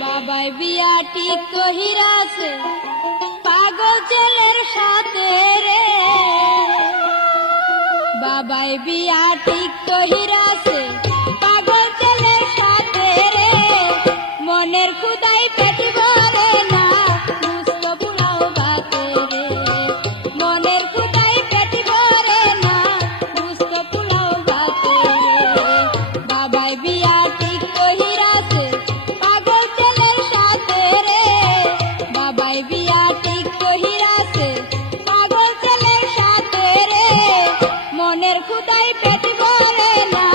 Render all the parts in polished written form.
বাবাই বিয়া ঠিক কহিরাছে পাগল ছেলের সাথে রে, বাবাই বিয়া ঠিক কহিরাছে পাগল ছেলের সাথে রে, মনের খুদাই পেট ভরে না দুস্থ পোলাও ভাতে রে, মনের খুদাই পেট ভরে না দুস্থ পোলাও ভাতে রে, বাবাই বিয়া ঠিক কহিরাছে পাগল ছেলের সাথে রে, বাবাই বিয়া ঠিক কহিরাছে পাগল ছেলের সাথে রে, মনের খুদাই পেট ভরে না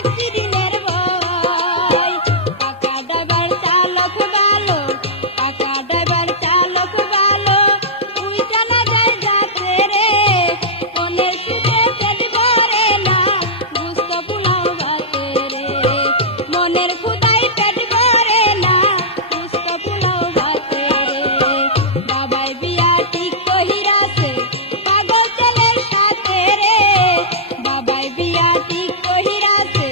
অ্যাক্সিডেন্টের ভয় কাকা ড্রাইভার চালক ভালো কাকা ড্রাইভার চালক ভালো উইটা না যায় যাচ্ছে রে মনের সুখে পেট ভরে না গুস্ত পোলাও ভাতে রে মনের ক্ষুধায় পেট ভরে না গুস্ত পোলাও ভাতে রে বাবাই বিয়া ঠিক কহিরাছে পাগল ছেলের সাথে রে বাবাই বিয়া ঠিক কহিরাছে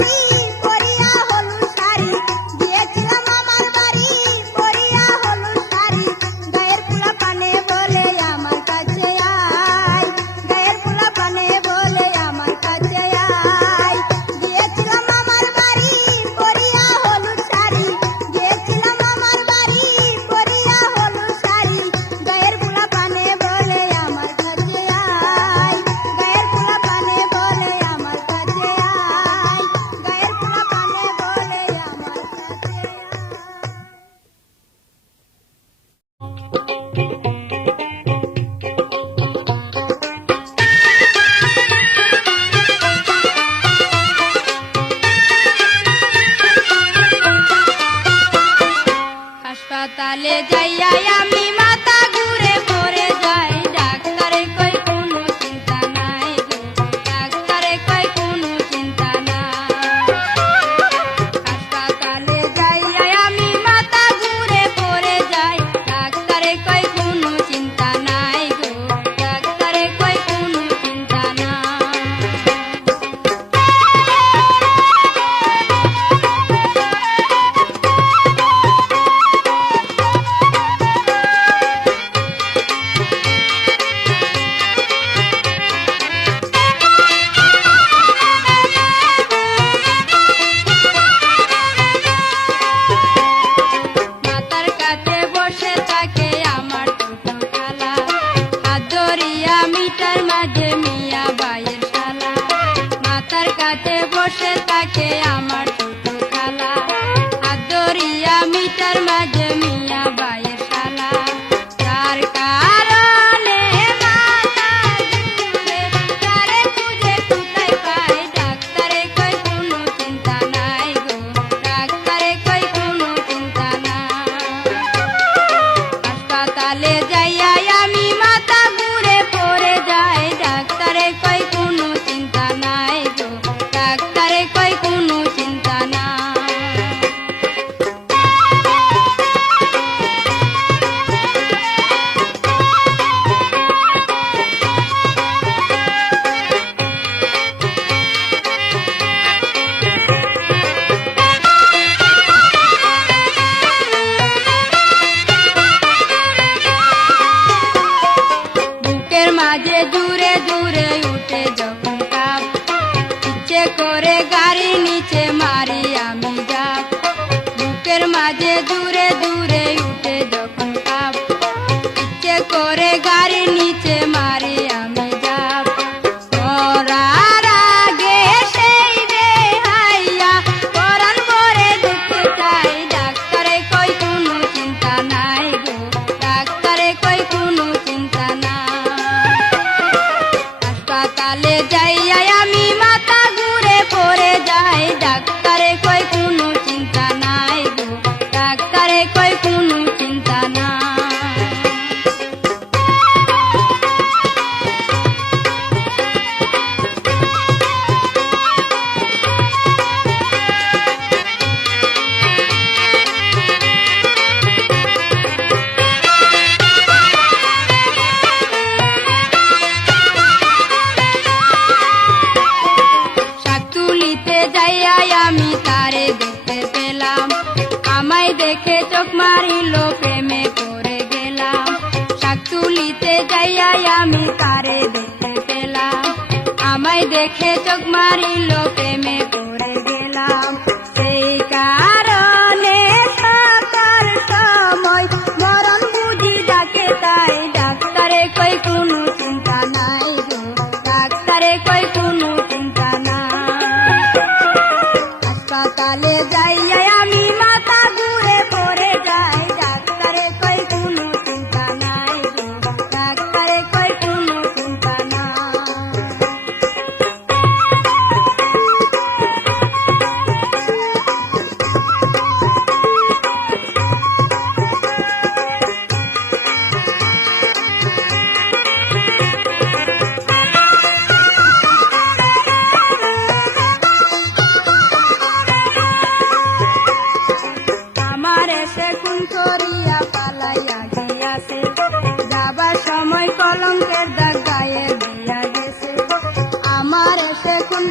বাড়ি পরিয়া হলুদ শাড়ি, গিয়েছিলাম মামার বাড়ি পরিয়া হলুদ শাড়ি। গায়ের পোলা পানে বলে আমার কাছে আয়, গায়ের পোলা পানে বলে আমার কাছে আয়। গিয়েছিলাম মামার বাড়ি পরিয়া হলুদ শাড়ি, গিয়েছিলাম মামার বাড়ি পরিয়া হলুদ শাড়ি। গায়ের পোলা পানে বলে আমার কাছে আয়, গায়ের পোলা পানে বলে আমার কাছে আয়, গায়ের পোলা পানে বলে আমার কাছে হাসপাতালে যাইয়া আমি মাথা ঘুরে পড়ে যাই, ডাক্তারে কই কোনো চিন্তা নাই গো, ডাক্তারে কই কোনো চিন্তা নাই। হাসপাতালে যাইয়া আমি মাথা ঘুরে পড়ে যাই, ডাক্তারে কই কোনো চিন্তা নাই গো, ডাক্তারে কই কোনো চিন্তা নাই। মাতার কাছে বসে থাকে আমার ছোট খালা, হাত ধরিয়া মিটার মাঝে মিয়া বাইয়ের শালা। মাতার কাছে বসে থাকে আমার ছোট খালা, হাত ধরিয়া মিটার মাঝে মিয়া বাইয়ের শালা। যার কারণে মাথা ঘুরে, তারে খুঁজে কোথায় পাই, ডাক্তারে কই কোনো চিন্তা নাই গো, ডাক্তারে কই কোনো চিন্তা নাই। হাসপাতালে যাইয়া আমি মাথা ঘুরে পড়ে যাই, ডাক্তারে কই কোনো চিন্তা নাই গো, ডাক্তারে কই কোনো চিন্তা নাই। বুকের মাঝে দূরে দূরে উঠে যখন কাপ, ইচ্ছে করে গাড়ি নিচে মারি আমি যাব। বুকের মাঝে দূরে দূরে উঠে যখন কাপ, ইচ্ছে করে গাড়ি নিচে মারি আমি যাব। মরার আগে সেই বেহাইয়া পরাণ ভরে দেখতে চাই, ডাক্তারে কই কোনো চিন্তা নাই গো, ডাক্তারে কই কোনো চিন্তা নাই। হাসপাতালে যাইয়া আমি মাথা ঘুরে পড়ে যাই, ডাক্তারে কই কোনো চিন্তা নাই গো, ডাক্তারে কই কোনো চিন্তা নাই। শাক তুলিতে যাইয়া আমি তারে দেখতে পেলাম, আমায় দেখে চোখ মারিল প্রেমে পড়ে গেলাম। শাক তুলিতে যাইয়া আমি তারে দেখতে পেলাম, আমায় দেখে চোখ মারিল প্রেমে পড়ে গেলাম। সেই কারণে থাকার সময় মরণ বুঝি ডাকে তাই, ডাক্তারে কই কোনো চিন্তা নাই গো, ডাক্তারে কই কোনো চিন্তা নাই। হাসপাতালে যাইয়া আমি মাথা ঘুরে পড়ে যাই, ডাক্তারে কই কোনো চিন্তা নাই গো, ডাক্তারে কই কোনো চিন্তা নাই।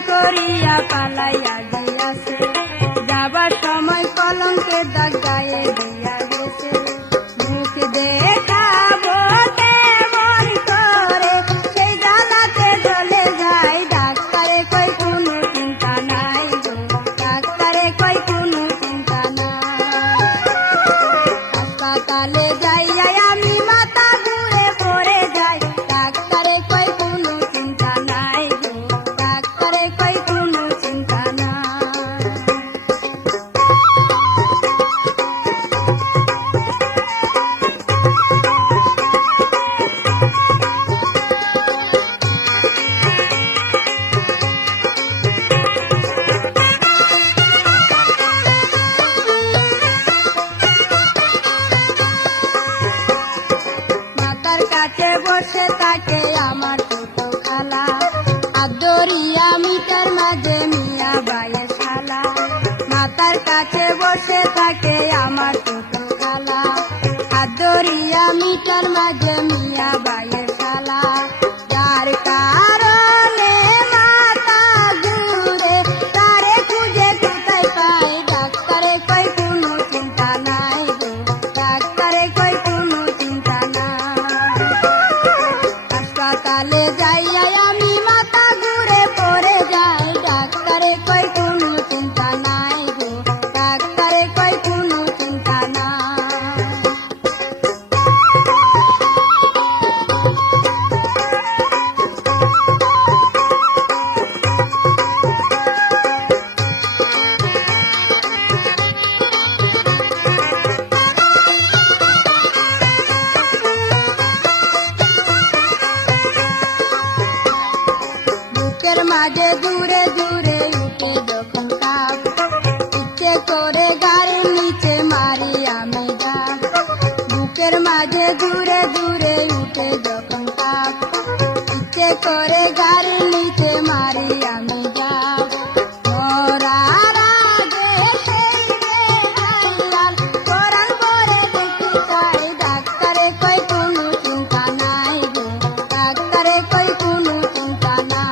করিয়া পালাইয়া দিয়া কাছে বসে থাকে আমার ছোট খালা, হাত ধরিয়া মিটার মাঝে মিয়া বাইয়ের শালা। যার কারণে মাথা ঘুরে, তারে খুঁজে কোথায় পাই, ডাক্তারে কই কোনো চিন্তা নাই গো, ডাক্তারে কই কোনো চিন্তা নাই। হাসপাতালে যাইয়া আমি মাথা ঘুরে পড়ে যাই, ডাক্তারে কই কোনো চিন্তা নাই গো, ডাক্তারে কই কোনো চিন্তা নাই। বুকের মাঝে দূরে দূরে উঠে যখন কাপ, ইচ্ছে করে গাড়ির নিচে মারি আমি ডাক। বুকের মাঝে দূরে দূরে উঠে যখন কাপ, ইচ্ছে করে গাড়ির নিচে মারি আমি ডাক। মরার আগে সেই যে হাইলাল, কোরআন পড়ে দেখতে চাই, ডাক্তারে কই কোনো চিন্তা নাই গো, ডাক্তারে কই কোনো চিন্তা নাই।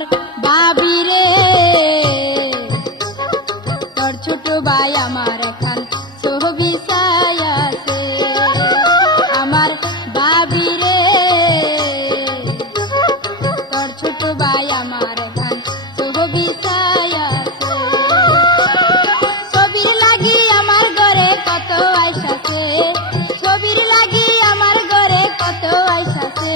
আমার ভাবি রে তোর ছোট ভাই আমার এখন ছবি ছায়াছে আমার ভাবি রে তোর ছোট ভাই আমার এখন ছবি ছায়াছে ছবির লাগি আমার ঘরে কত আইসাছে ছবির লাগি আমার ঘরে কত আইসাছে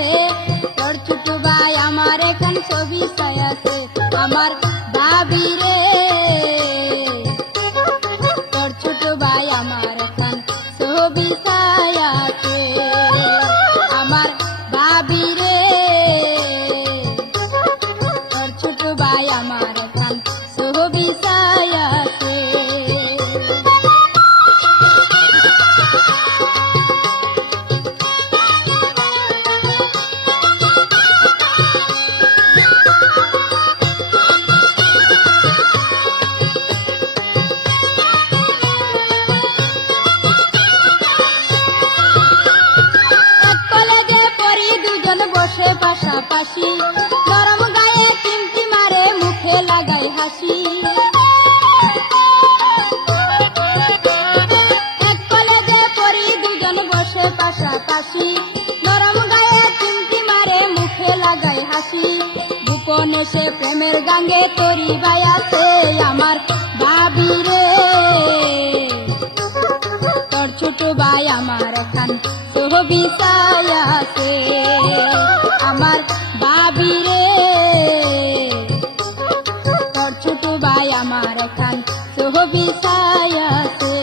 তোর ছোট ভাই আমার এখন ছবি ছায়াছে আমার ভাবি রে তোর ছোট ভাই আমার এখন ছবি ছায়াছে আমার ভাবি রে তোর ছোট ভাই আমার এখন ছবি ছায়াছে বসে পাশাপাশি গরম গায়ে চিমটি মারে মুখে লাগাই হাসি এক কলেজে পড়ি দুজন বসে পাশাপাশি গরম গায়ে চিমটি মারে মুখে লাগাই হাসি গোপনে সে প্রেমের গাঙ্গে তরি বায়াছে আমার ভাবি রে তোর ছোট ভাই আমার এখন ছবি ছায়াছে আমার ভাবি রে তোর ছোট ভাই আমার এখন ছবি ছায়াছে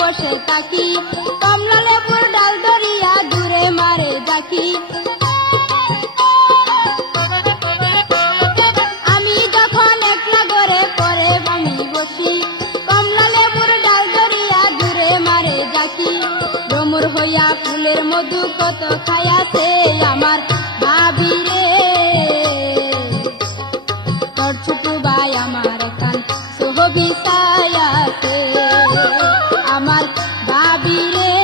বসে থাকি কমলা লেবুর ডাল ধরিয়া দূরে মারে দেখি আমি যখন একলা ঘরে পরে আমি বসি কমলা লেবুর ডাল ধরিয়া দূরে মারে দেখি ডমুর হইয়া ফুলের মধু কত খাইয়াছে আমার ভাবি রে তোর ছোট ভাই আমার এখন ছবি ছায়াছে আমার ভাবি রে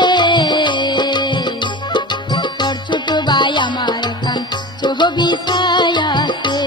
তোর ছোট ভাই আমার এখন ছবি ছায়াছে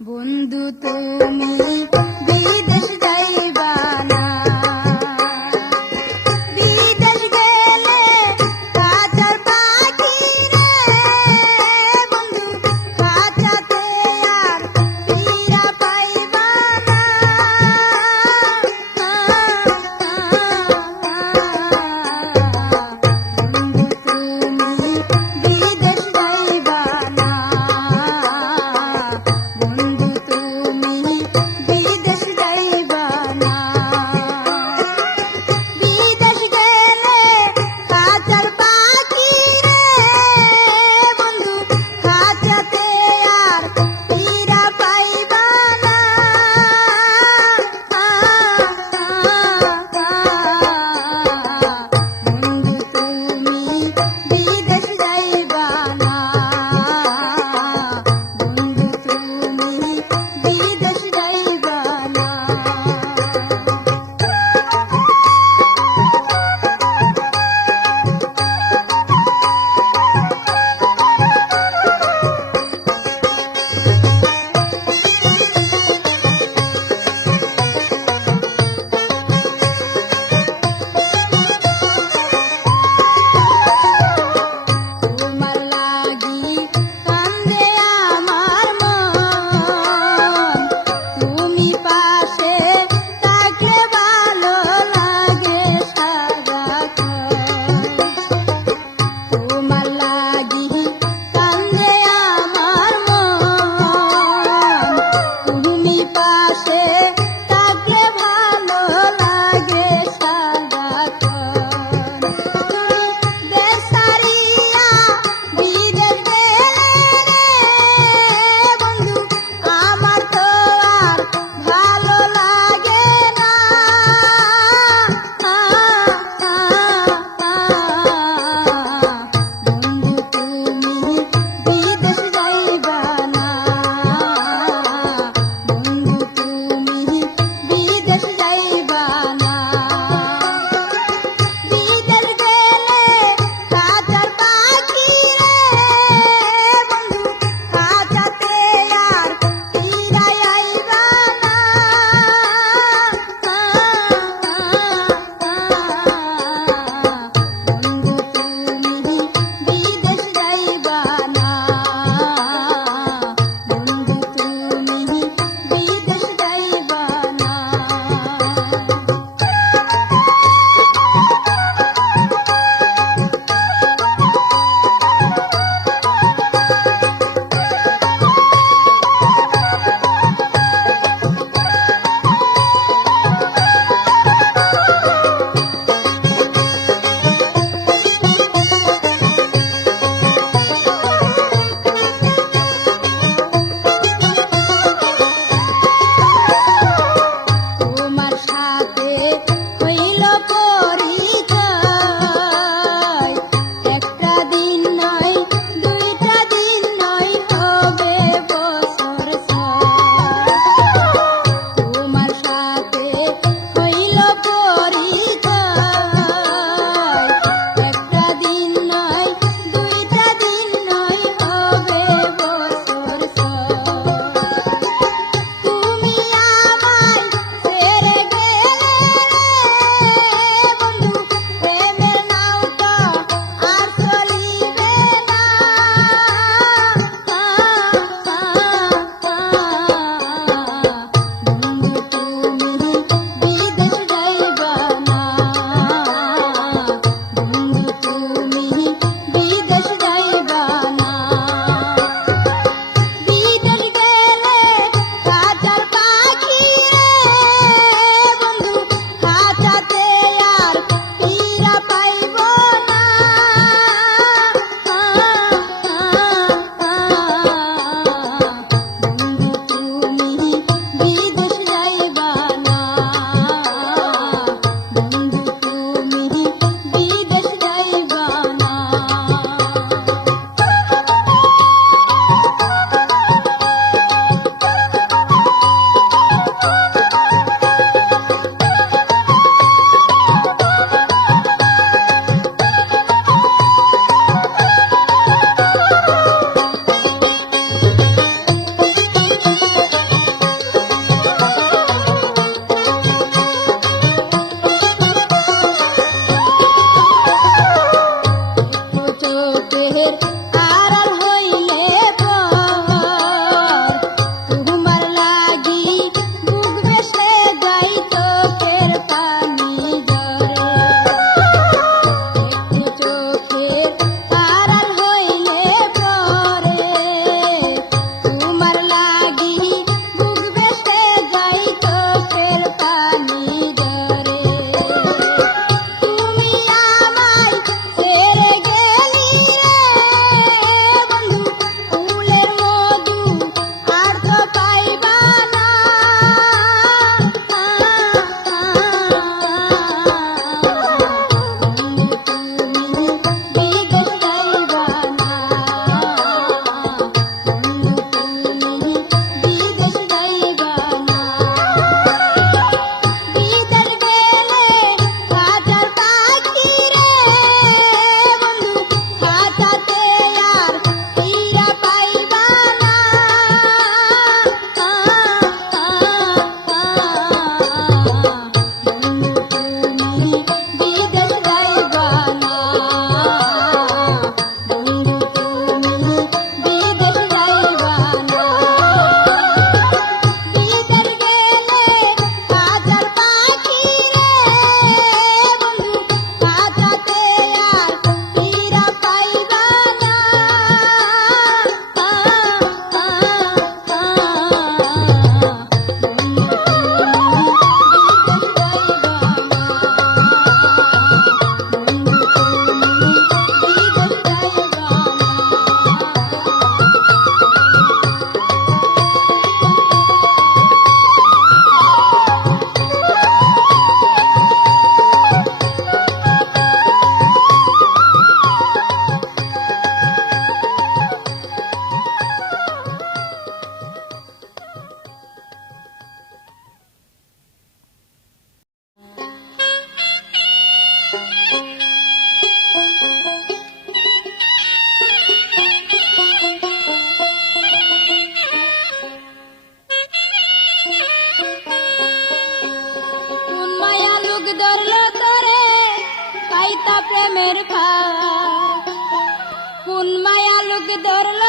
বন্ধু তুমি বিদেশ যাইবা না, বিদেশ গেলে কাঁচার পাখি রে, বন্ধু কাঁচাতে আর ফিরা পাইবা না। বন্ধু তুমি বিদেশ যাইবা না, বন্ধু তুমি বিদেশ যাইবা তা প্রেমের ফাঁদ কোন মায়া লোক ধরল